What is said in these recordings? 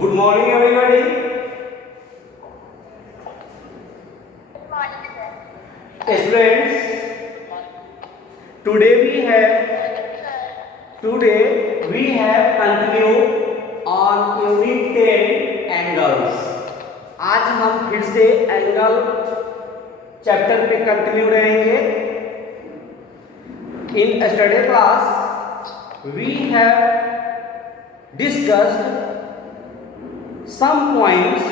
Good morning, everybody. Good morning, sir. Students, today we have today we have continue on Unit 10 angles. आज हम फिर से angle chapter पे continue रहेंगे. In yesterday class, we have discussed some points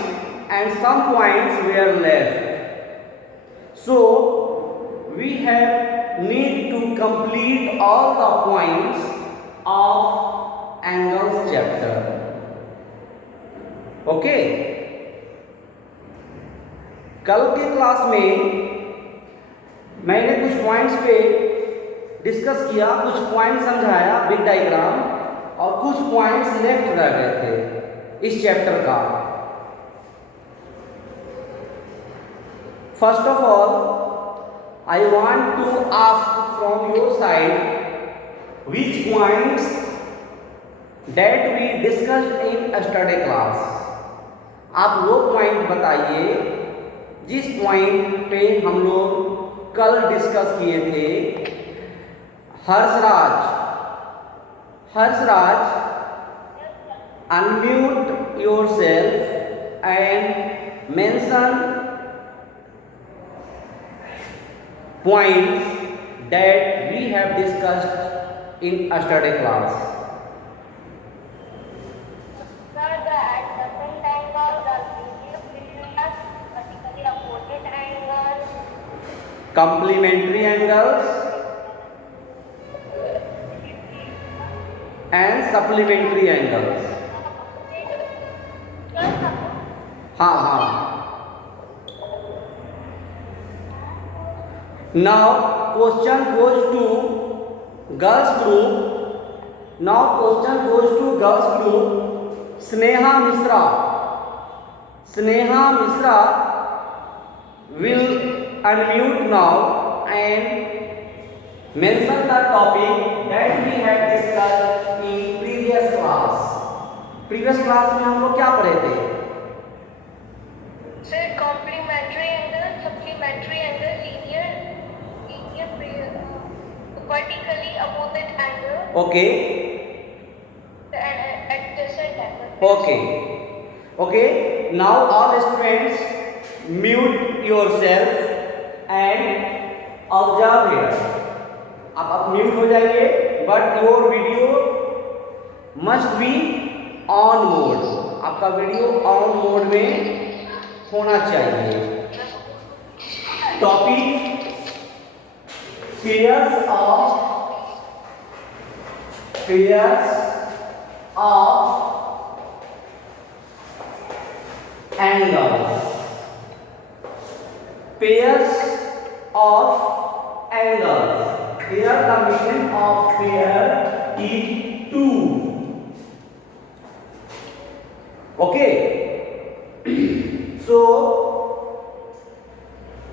and some points were left. So we have need to complete all the points of angles chapter. Okay. कल के class में मैंने कुछ पॉइंट्स पे discuss किया, कुछ पॉइंट समझाया बिग डायग्राम, और कुछ पॉइंट्स लेफ्ट रह गए थे इस चैप्टर का. First of all I want to ask from your side which points that we discussed in yesterday class. आप वो पॉइंट बताइए जिस पॉइंट पे हम लोग कल डिस्कस किए थे. Harshraj, unmute yourself and mention points that we have discussed in yesterday class. Sir, the adjacent angle, the linear billions, vertically opposite angles, Complementary angles and supplementary angles. हाँ. Now question goes to girls group. Sneha Misra will unmute now and mention the topic that we have discussed in previous class. Previous class में हम लोग क्या पढ़े थे? sir, complementary angle, supplementary angle, linear, vertically opposite angle, Okay. and adjacent angle. Okay. Now all students mute yourself and observe here. आप mute हो जाइए, but your video must be on mode. आपका वीडियो ऑन मोड में होना चाहिए. Topic pairs of angles. Pairs of angles. Here the meaning of pair is two. Okay. So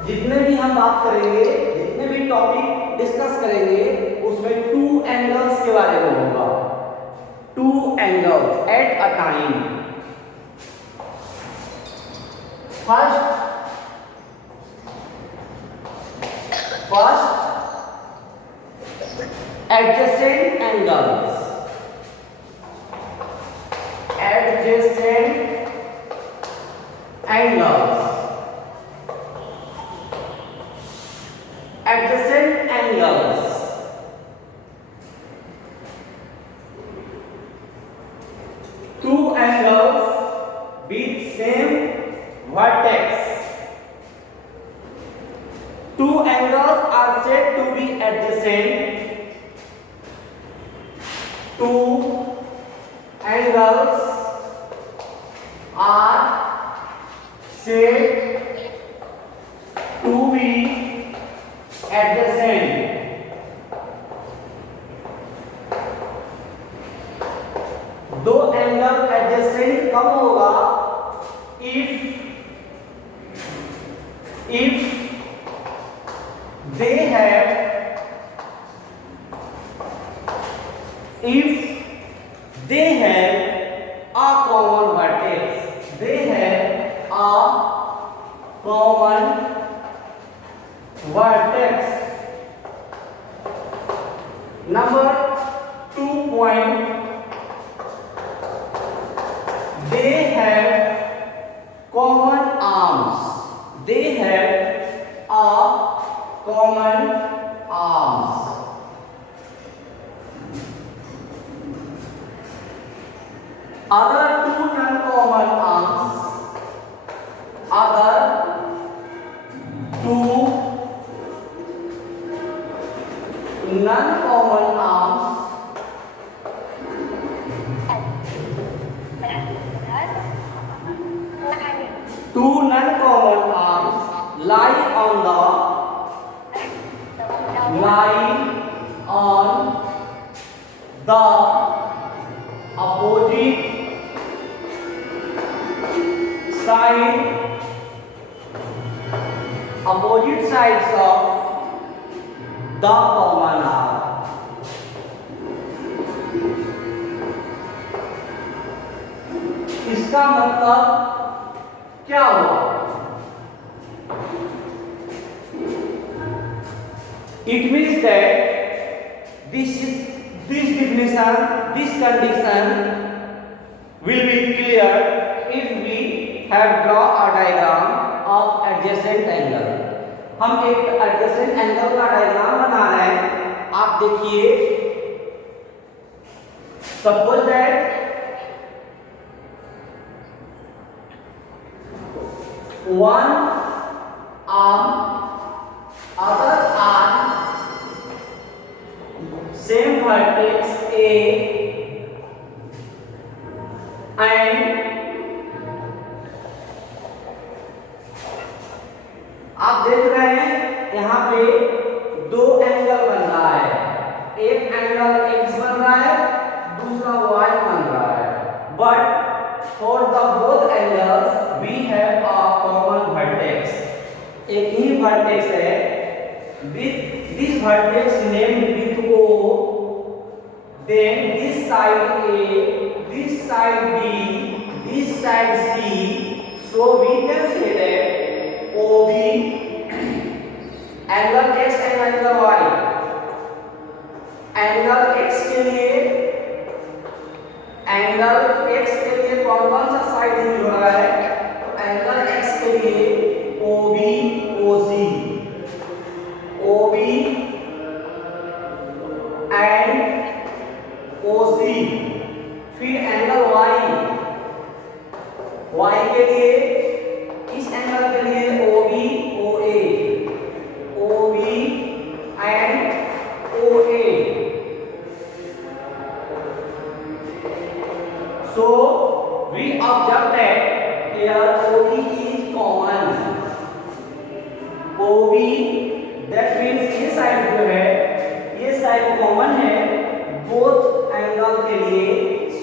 जितने भी हम बात करेंगे, जितने भी टॉपिक डिस्कस करेंगे, उसमें टू एंगल्स के बारे में होगा. Two angles at a time. First adjacent angles. Two angles with same vertex. Two angles are said to be adjacent. Two angles are said to be adjacent. दो angle adjacent कब होगा? if they have if they have a common vertex. They have a common vertex. Number 2 point. They have common arms. They have a common arms. Other two non-common arms. Other two non-common arms two non-common arms lie on the opposite sides of the common arm. इसका मतलब क्या हुआ? It means that this definition, this condition will be clear if we have draw a diagram of adjacent angle. हम एक adjacent angle का diagram बना रहे हैं. आप देखिए, suppose that one arm, other arm, same vertex A, and आप देख रहे हैं यहाँ पे दो एंगल बन रहा है. एक एंगल x बन रहा है, दूसरा y बन रहा है. But for the both angles we have a common vertex. एक ही vertex है. With this vertex named with O, then this side A, this side B, this side C. So we can say that OB, angle x and angle y. Angle x के लिए कौन सा side जुड़ रहा है? तो angle x के लिए OB OC एंड OC. फिर एंगल y के लिए, इस एंगल के लिए OB and OA. So we observe that here OB is common. OB, that means ये साइड जो है, ये साइड कॉमन है बोथ एंगल के लिए.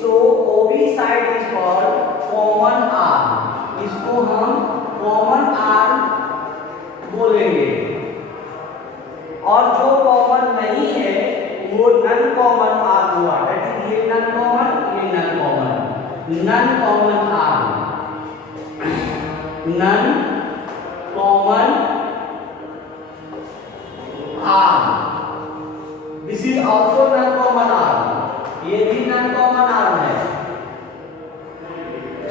So OB side is called common arm. इसको हम कॉमन आर्म बोलेंगे. और जो कॉमन नहीं है वो नॉन कॉमन आर्म हुआ. दैट इज ये नॉन कॉमन, ये non common. Non-common arm. Non-common arm. This is also non-common arm. ये भी non-common arm है.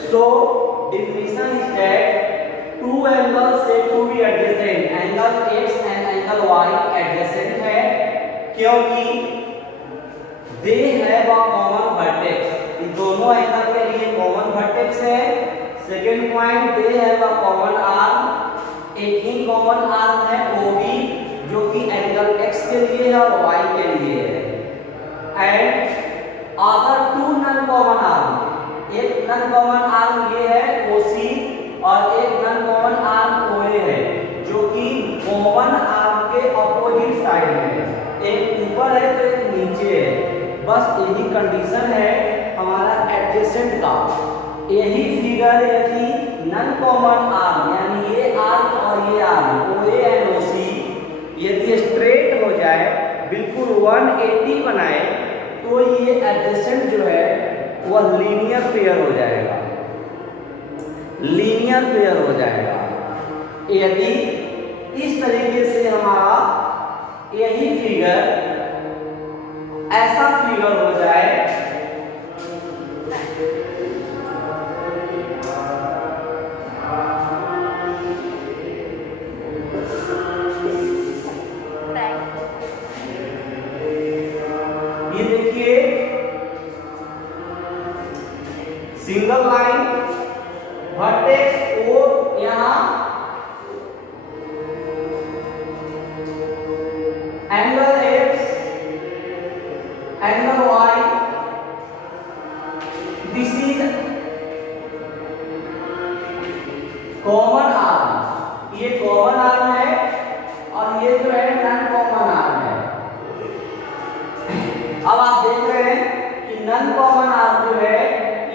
So definition is that two angles said to be adjacent. Angle x and angle y adjacent है क्योंकि they have a common vertex. दोनों angle के लिए common vertex है. Second point, they have a common arm. एक ही common arm है OB जो कि एंगल x के लिए है और y के लिए है. And other two non common arm, एक नॉन कॉमन आर्म ये है OC और एक नॉन कॉमन आर्म OA है जो कि कॉमन आर्म के अपोजिट साइड में है. एक ऊपर है तो एक नीचे है. बस यही कंडीशन है हमारा एडजेसेंट का. यही फिगर यदि नॉन कॉमन आर्म यानी ये आर्म और ये आर्म OA एंड OC यदि स्ट्रेट हो जाए, बिल्कुल 180 बनाए, तो ये एडजेसेंट जो है वह लीनियर पेयर हो जाएगा, लीनियर पेयर हो जाएगा। यदि इस तरीके से हमारा यही फिगर ऐसा फिगर हो जाए, ये देखिए सिंगल लाइन वर्टेक्स ओ यहां angle x angle y, this is common arm, ये कॉमन आर्म है और ये जो है नॉन कॉमन आर्म है। अब आप देख रहे हैं कि नॉन कॉमन आर्म जो है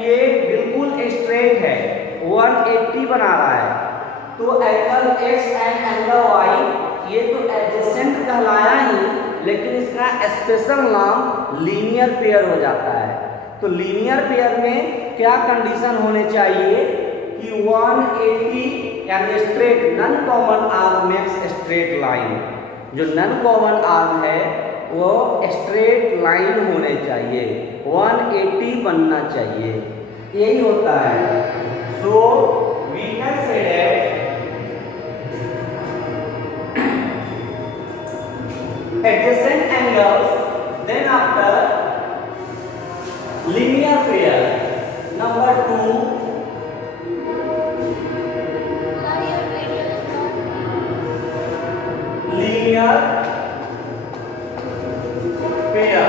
ये बिल्कुल स्ट्रेट है, 180 बना रहा है। तो angle x and angle y ये तो एडजेसेंट कहलाया ही, लेकिन इसका स्पेशल नाम लीनियर पेयर हो जाता है। तो लीनियर पेयर में क्या कंडीशन होने चाहिए कि 180 यानी straight, non common arm makes straight line, जो नॉन कॉमन आर्म है वो स्ट्रेट लाइन होने चाहिए, 180 बनना चाहिए, यही होता है। So we can say that adjacent angles, then after linear pair, number 2 linear pair,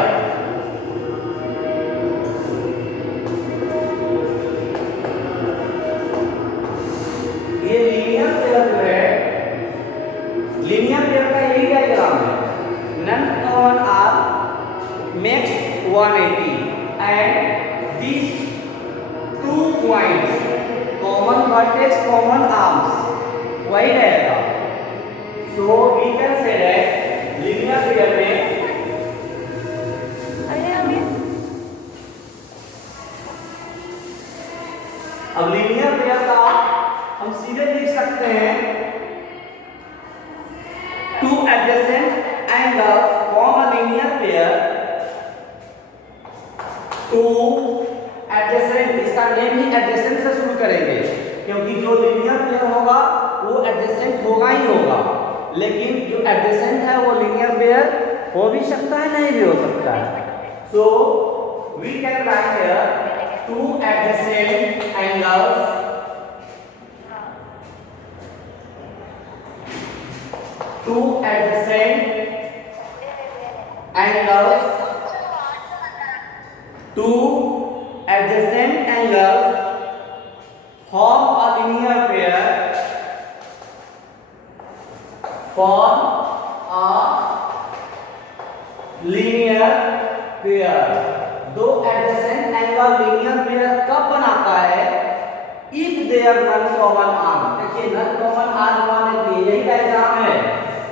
ये लीनियर पेयर जो है, लीनियर पेयर का यही डायग्राम है, none common arm makes 180 and these 2 points common vertex common arms वही रहेगा। So we can say that linear pair में अब लीनियर पेयर का हम सीधे लिख सकते हैं two adjacent angle form a linear pair, two adjacent, इसका नेम ही एडजेसेंट से शुरू करेंगे क्योंकि जो लीनियर पेयर होगा वो एडजेसेंट होगा ही होगा, लेकिन जो एडजेसेंट है वो लीनियर पेयर हो भी सकता है, नहीं भी हो सकता है। So we can write here two adjacent angles two adjacent angles, two adjacent angles form a linear pair, form a linear pair। दो एडजेसेंट एंगल लीनियर पेयर कब बनाता है? If their non common arm. देखिए non common arm माने कि यही diagram है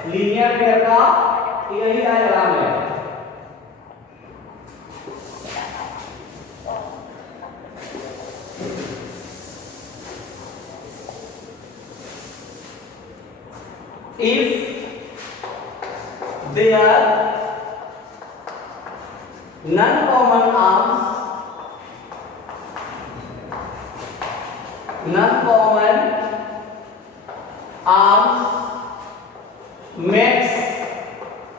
linear pair का, यही डायग्राम है। If there non-common arms, non-common arms makes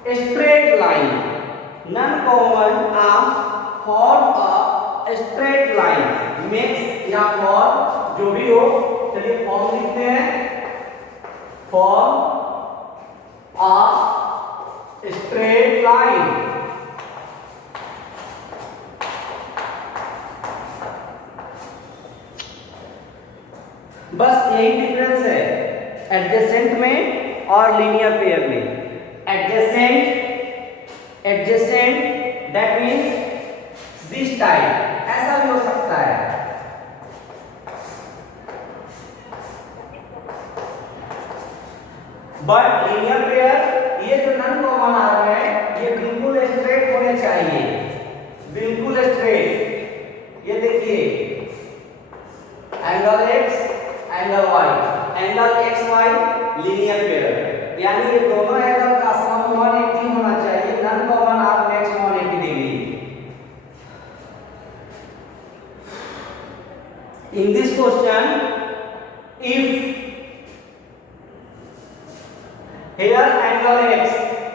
a straight line, non-common arms form a straight line, makes या form जो भी हो, चलिए form लिखते हैं, form a straight line। बस यही डिफरेंस है एडजेसेंट में और लीनियर पेयर में। Adjacent that means this type, ऐसा भी हो सकता है। बट लीनियर पेयर ये जो नॉन कॉमन आर्म है ये बिल्कुल स्ट्रेट होने चाहिए, बिल्कुल स्ट्रेट। ये In this question, if here angle x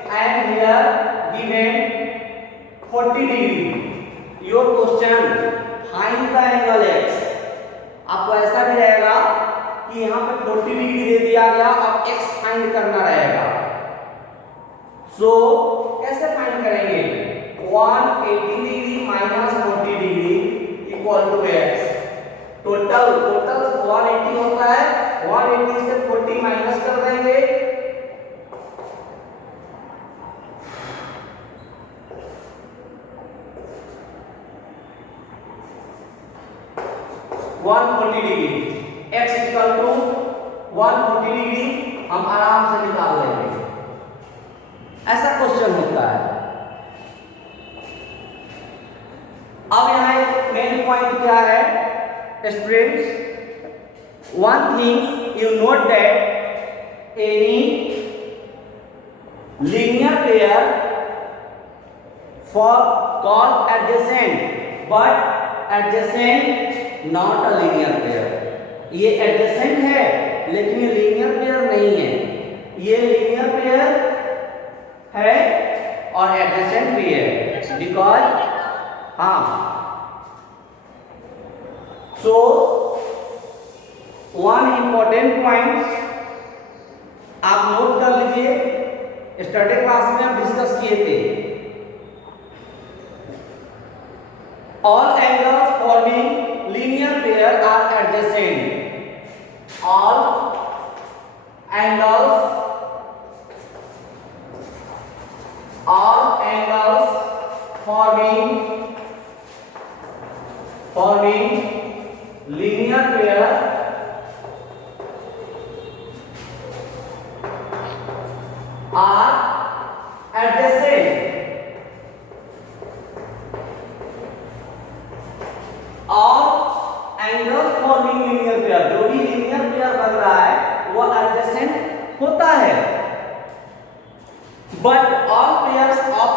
and here given 40 degree, your question find the angle x. आपको ऐसा भी रहेगा कि यहाँ पे 40 डिग्री दे दिया गया, अब x फाइंड करना रहेगा. सो कैसे फाइंड करेंगे? 180 degree minus 40 degree equal to x. Total 180 होता है, 180 से 40 माइनस कर देंगे, 140 degree. x equal to 140 degree हम आराम से निकाल लेंगे. ऐसा क्वेश्चन होता है. अब यहाँ एक मेन पॉइंट क्या है students? One thing you note that any linear pair for called adjacent, but adjacent not a linear pair. ये adjacent है लेकिन ये linear pair नहीं है. ये linear pair है और adjacent भी है because हाँ. So one important point आप नोट कर लीजिए, स्टडी क्लास में हम डिस्कस किए थे. All angles forming linear pair are adjacent. All angles forming linear pair are adjacent. और एंगल फॉर्मिंग लीनियर पेयर, जो भी लीनियर पेयर बन रहा है वो एडजेसेंट होता है. But all pairs of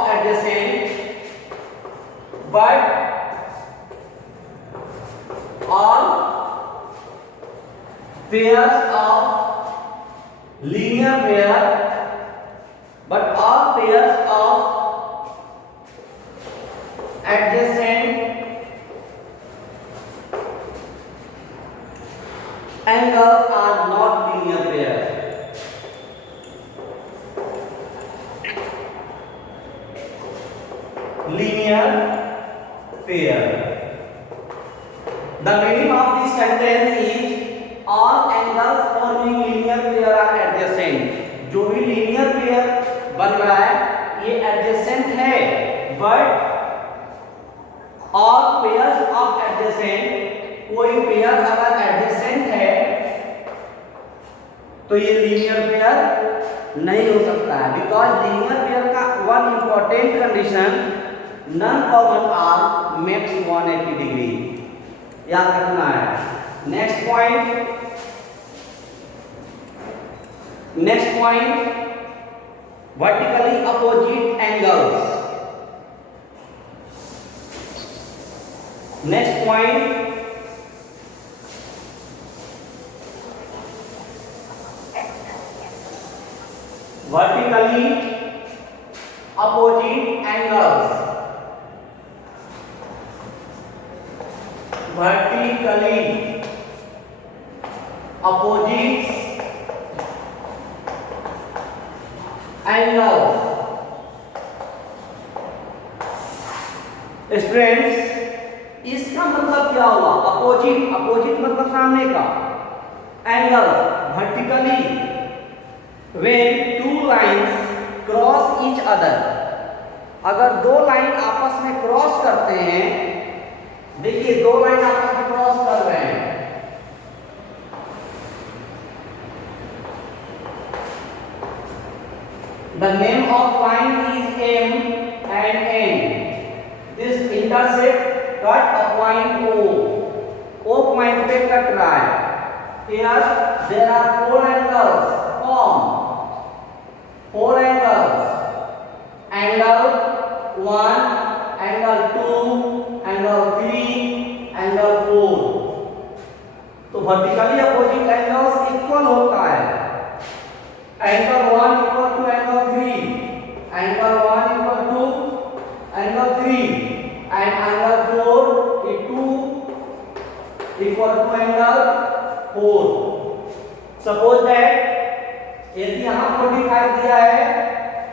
linear pair, but all pairs of adjacent angles are not linear pair. Linear pair. The meaning of this sentence is all angles forming linear pair are adjacent. जो भी linear pair बन रहा है ये adjacent है, but all pairs of adjacent, कोई pair अगर adjacent है तो ये linear pair नहीं हो सकता है. because linear pair का one important condition, none common r makes 180 degree. याद रखना है. Next point vertically opposite angles. Next point vertically opposite angles. vertically opposite angles. Students इसका मतलब क्या हुआ? अपोजिट मतलब सामने का. Angle vertically when two lines cross each other. अगर दो लाइन आपस में क्रॉस करते हैं, देखिए दो लाइन आपस में क्रॉस कर रहे हैं, the name of line is M and N. This intersect cut a point O. O point पे कट रहा है. Here there are four angles formed. Four angles. Angle 1, angle 2, angle 3, angle 4. Vertically opposite angles equal होता है। Angle 1 equal to angle 3, angle 1 equal to angle 3 and angle 4 equal to angle 4। Suppose that यदि यहाँ 45 दिया है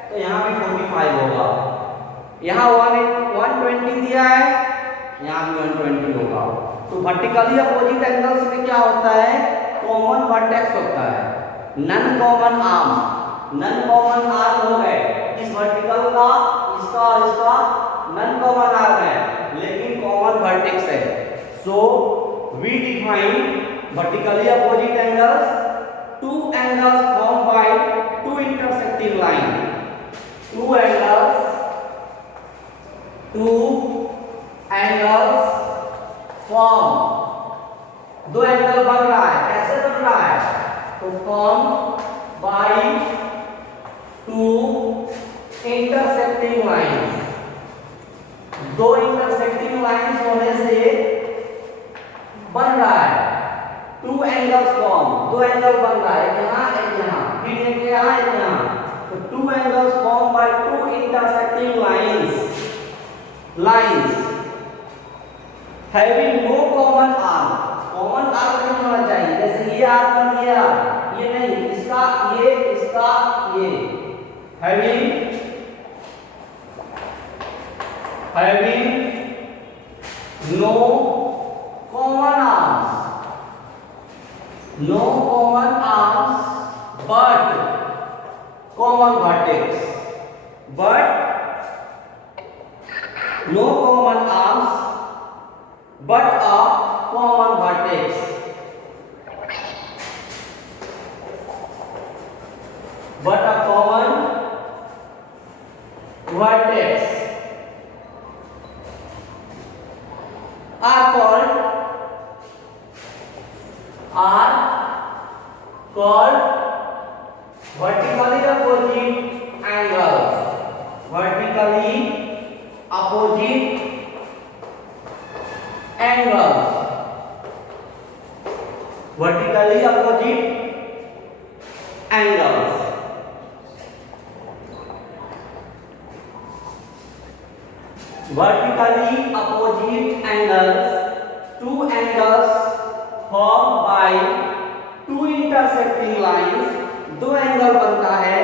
तो यहाँ भी 45 होगा, यहाँ 120 दिया है, यहाँ भी 120 होगा। तो वर्टिकली अपोजिट एंगल्स में क्या होता है, कॉमन वर्टेक्स होता है, non common arm. Non common arm हो गए, इस वर्टिकल का इसका और इसका नन कॉमन आर्म है लेकिन कॉमन वर्टेक्स है। So we define vertically opposite angles, two angles formed by two intersecting lines, two angles form, दो एंगल बन रहा है, कैसे बन रहा है, तो formed by two intersecting lines, दो intersecting lines होने से बन रहा है। टू एंगल्स फॉर्म, दो एंगल बन रहा है, यहाँ एक यहाँ, फिर एक यहाँ एक यहाँ। तो two angles form by two intersecting lines having no common arm. Common arm नहीं होना चाहिए, जैसे ये आर्म और ये आर्म, ये नहीं, इसका ये having no common arms, no common arms but common vertex, but no common arms but a common vertex, but a common vertex are called vertically opposite angles, vertically opposite angles, vertically opposite angles। Vertically opposite angles, two angles formed by two intersecting lines, दो angle बनता है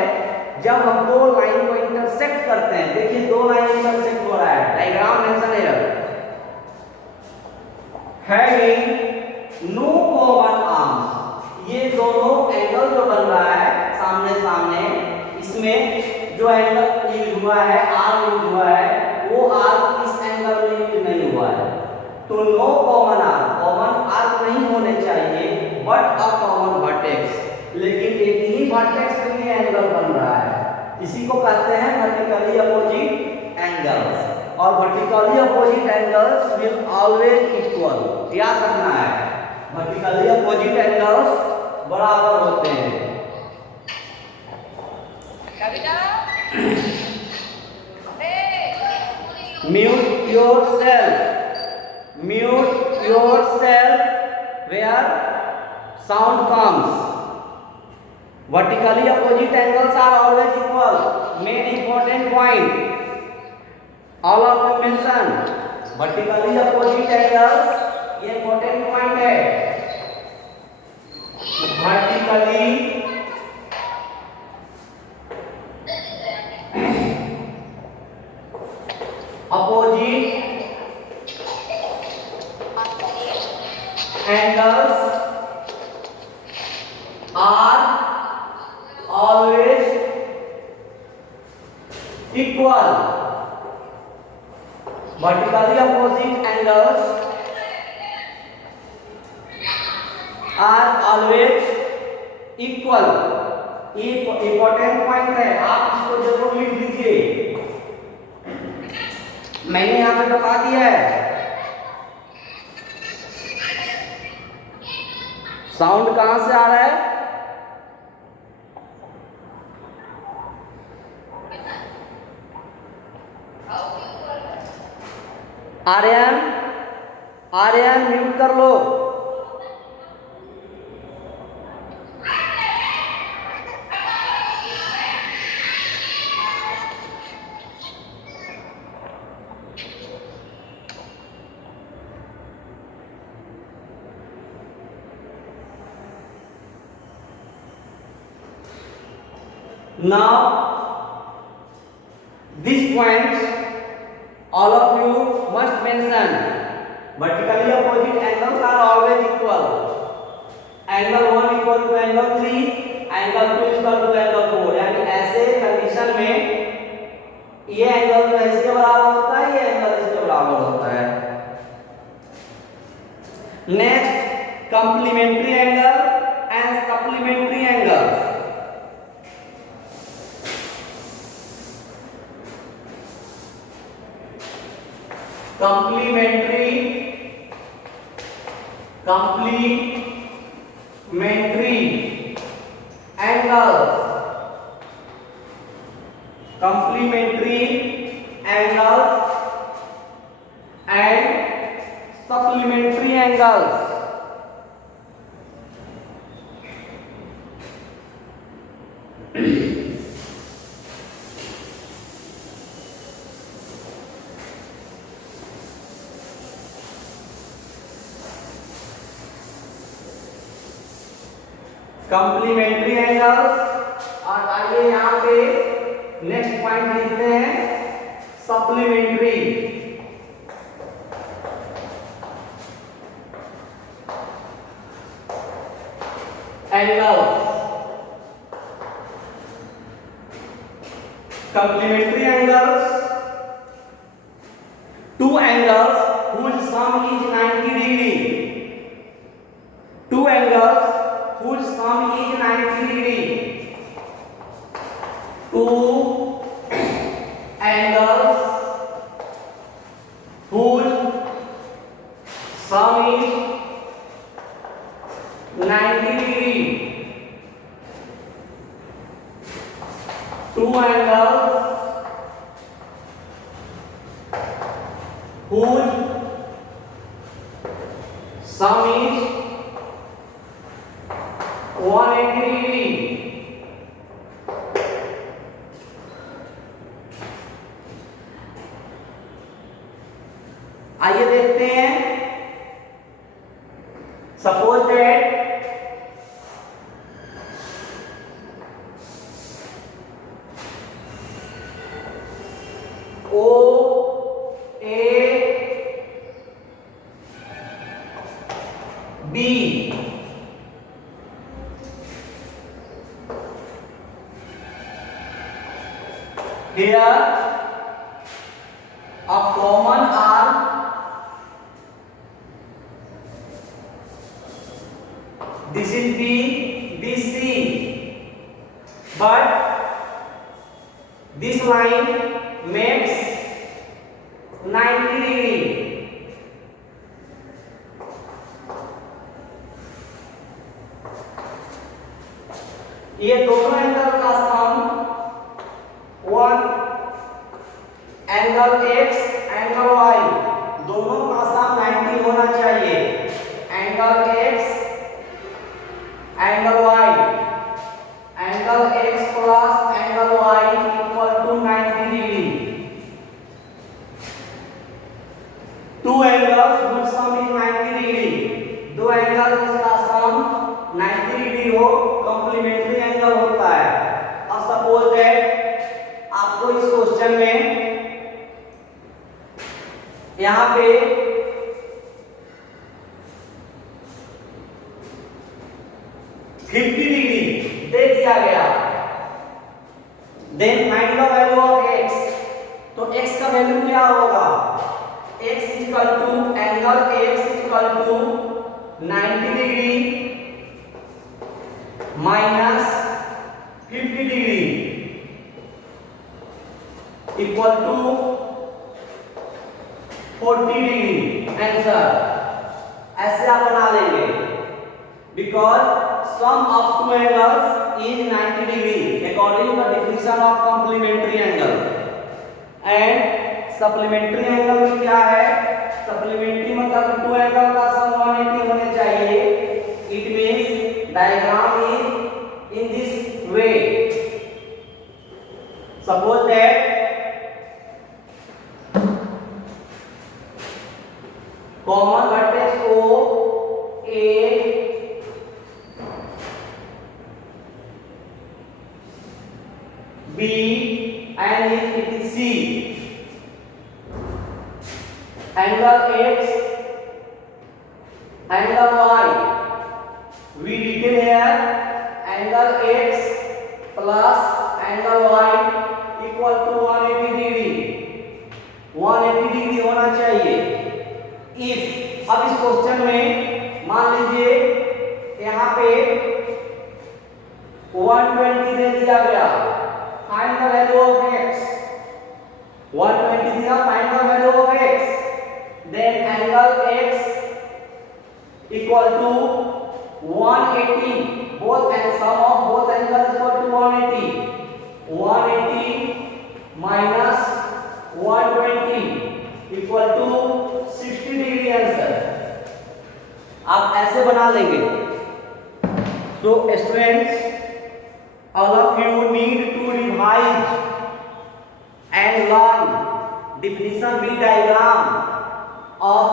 जब हम दो line को intersect करते हैं। देखिए दो लाइन इंटरसेक्ट हो रहा है, डायग्राम मेंशन है। हैविंग नो कॉमन आर्म्स, ये दोनों एंगल जो बन रहा है सामने सामने, इसमें जो एंगल यूज हुआ है, आर्म यूज हुआ है, वो आर्म इस एंगल में यूज नहीं हुआ है। तो no common arm, common arm नहीं होने चाहिए, बट अ कॉमन वर्टेक्स, लेकिन एक ही वर्टेक्स के लिए एंगल बन रहा है, इसी को कहते हैं वर्टिकली अपोजिट एंगल्स। और vertically opposite angles will always equal, याद रखना है, वर्टिकली अपोजिट एंगल्स बराबर होते हैं। Mute yourself where sound comes. Vertically opposite angles are always equal. Main important point. All of you mention. Vertically opposite angles, ये important point है। Vertically opposite angles are always equal. Vertically opposite angles are always equal. ये important point है, आप इसको जरूर लिख लीजिए, मैंने यहाँ पे बता दिया है। साउंड कहां से आ रहा है? आर्यन म्यूट कर लो। Now these points all of you must mention. Vertically opposite angles are always equal. Angle 1 equal to angle 3, angle 2 equal to angle 4. यानी ऐसे कंडीशन में ये एंगल जो है इसके बराबर होता है, ये एंगल इसके बराबर होता है. Next complementary angle and supplementary angle. Complementary angles. Complementary angles and supplementary angles. Complementary angles. और आइए यहाँ पे नेक्स्ट पॉइंट लिखते हैं supplementary. Angles. complementary angles, two angles whose sum is 90 degree. Two angles whose sum is 90 degree. Two angles whose sum is 90 degree. Two angles whose sum is 180 degree. आइए देखते हैं. Suppose that O A B. Here a common arm this is B, this C, but this line makes 90 degree. ये दोनों angle का sum 1 angle x angle y दोनों का sum 90 होना चाहिए. Angle x angle y angle x plus angle y equal to 90 degree. Two angles whose sum is 90 degree. दो angle जिसका sum 90 degree हो कॉम्प्लीमेंट्री एंगल होता है. अब सपोज दैट आपको इस क्वेश्चन में यहां पे डिग्री दे दिया गया. Then find the value of x. तो x का वैल्यू क्या होगा? x equal to angle x equal to 90 degree minus 50 degree equal to 40 degree. Answer ऐसे आप बना लेंगे because sum of two angles is 90 degree according to the definition of complementary angle. And supplementary angle में क्या है? supplementary मतलब two angle का sum 180 होने चाहिए. It means diagram is in this way. Suppose that common vertex O A angle X, angle Y. We written here angle X plus angle Y equal to 180 degree. 180 degree होना चाहिए. If अब इस question में मान लीजिए यहाँ पे 120 दे दिया गया. Find the value of x. 120 दिया, find the value of x. Then angle x equal to 180. Both and sum of both angle equal to 180. 180 minus 120 equal to 60 degree answer. आप ऐसे बना लेंगे. So students, all of you need to revise and learn definition with diagram of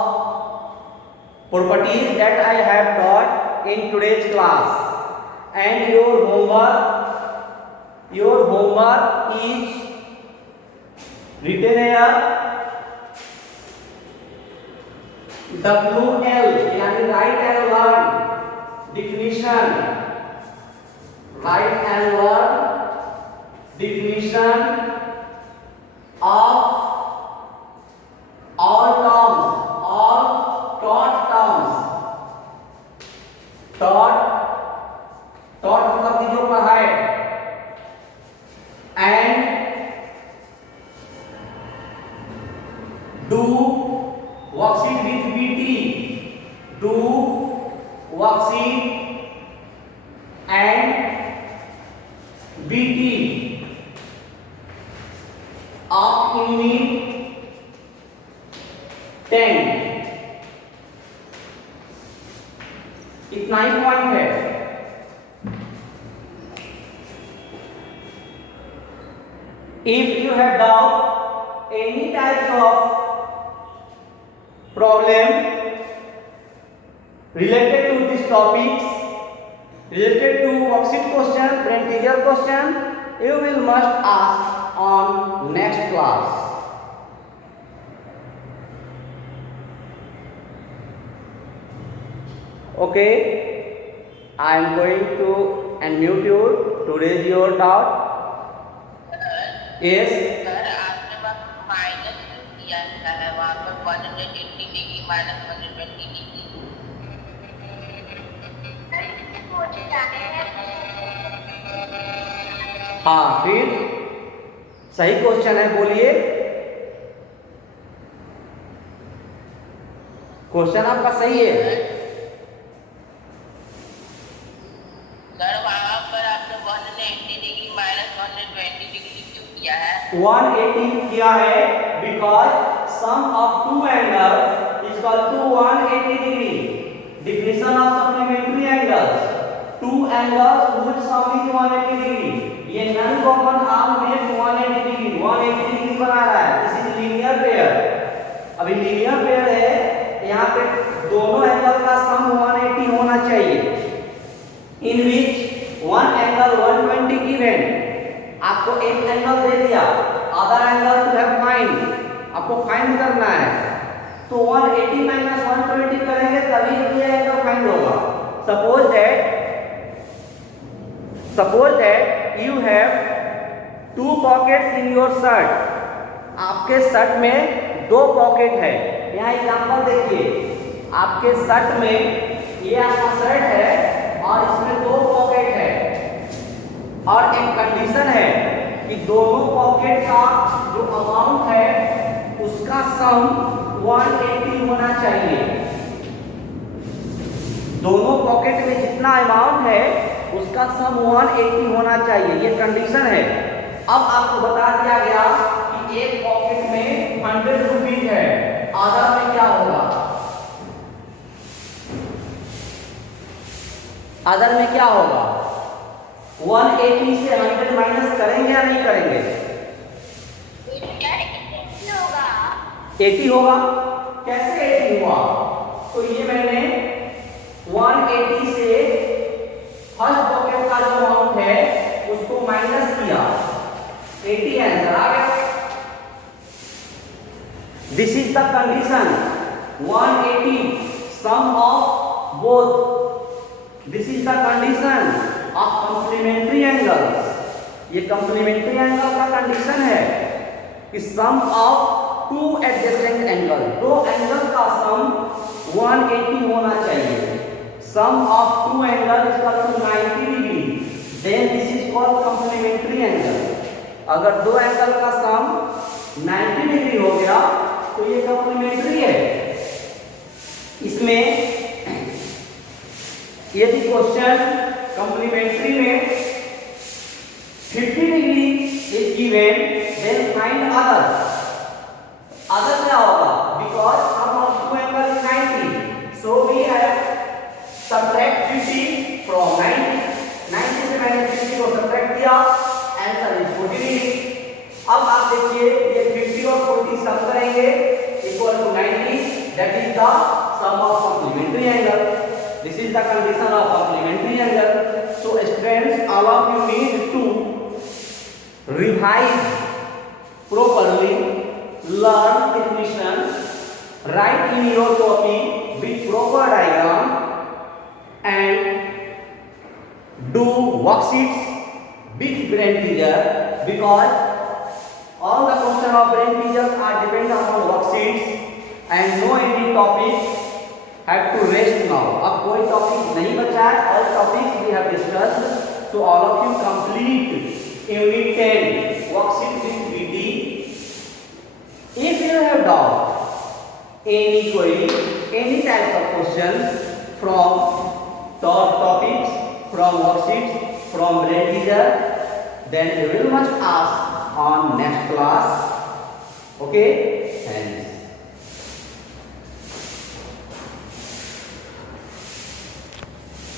properties that I have taught in today's class. And your homework is written here WL, yani write and learn definition. Write and learn definition of all terms, all taught terms. Taught मतलब कि जो पढ़ाए. And do worksheet with BT. Do worksheet and BT of unit 10. इतना ही point है. If you have doubt any types of problem related to these topics, related to worksheet question, practical question, you will must ask on next class. Okay, I am going to unmute you to raise your doubt. Yes. Sir आपने वहाँ minus किया है, वहाँ पर 180 degree minus 120 degree. हाँ, फिर सही question है, बोलिए. क्वेश्चन आपका सही है. सर वहाँ पर आपने 180 डिग्री माइनस 120 डिग्री क्यों किया है? 180 किया है because sum of two angles is equal to 180 degree. Definition of supplementary angles. Two angles whose sum is 180 degree. ये नॉन कॉमन आर्म में 180 डिग्री 180 डिग्री बना रहा है. This is linear pair. अभी लीनियर पेयर है, यहाँ पे दोनों एंगल का सम 180 होना चाहिए. In which one angle 120 given. आपको एक एंगल दे दिया, other angle to have find. आपको फाइंड करना है, तो 180 माइनस 120 करेंगे तभी ये एंगल फाइंड होगा. Suppose that you have two pockets in your shirt. आपके शर्ट में दो पॉकेट है. यहाँ एग्जांपल देखिए, आपके शर्ट में ये आपका शर्ट है और इसमें दो पॉकेट है, और एक कंडीशन है कि दोनों पॉकेट का जो अमाउंट है उसका सम 180 होना चाहिए. दोनों पॉकेट में जितना अमाउंट है उसका सम 180 होना चाहिए. ये कंडीशन है. अब आपको बता दिया गया कि एक पॉकेट में 100 रुपीज है, अदर में क्या होगा? अदर में क्या होगा? 180 से 100 माइनस करेंगे या नहीं करेंगे? 80 होगा. कैसे 80 हुआ? तो ये मैंने 180 से फर्स्ट पॉकेट का जो अमाउंट है उसको माइनस किया, 80 आंसर आ गया. This is the condition 180 sum of both. This is the condition of complementary angles. ये complementary angle का condition है कि sum of two adjacent angle, दो एंगल का sum 180 होना चाहिए. Sum of two angle is equal to 90 degree. Then this is called complementary angle. अगर दो एंगल का सम 90 डिग्री हो गया तो ये कॉम्प्लीमेंट्री है. इसमें यदि क्वेश्चन कॉम्प्लीमेंट्री में 50 degree is given then find other क्या होगा, because sum of two angle is 90, so we have subtract 50 from 90 से मैंने 50 को सब्ट्रैक्ट किया, आंसर इज 40 डिग्री. अब आप देखिए ये 50 और 40 सम करेंगे equal to 90, that is the sum of complementary angle. This is the condition of complementary angle. So students, all of you need to revise properly, learn definition, write in your copy with proper diagram and do worksheets with brain teaser, because all the question of brain teasers are depend upon worksheets and no any topic have to rest now. अब कोई topic नहीं बचा है, all topics we have discussed. So all of you complete unit 10 worksheet with VT. If you have doubt, any query, any type of questions from topics, from worksheets, from brain teaser, then you will must ask on next class. Okay? Thanks.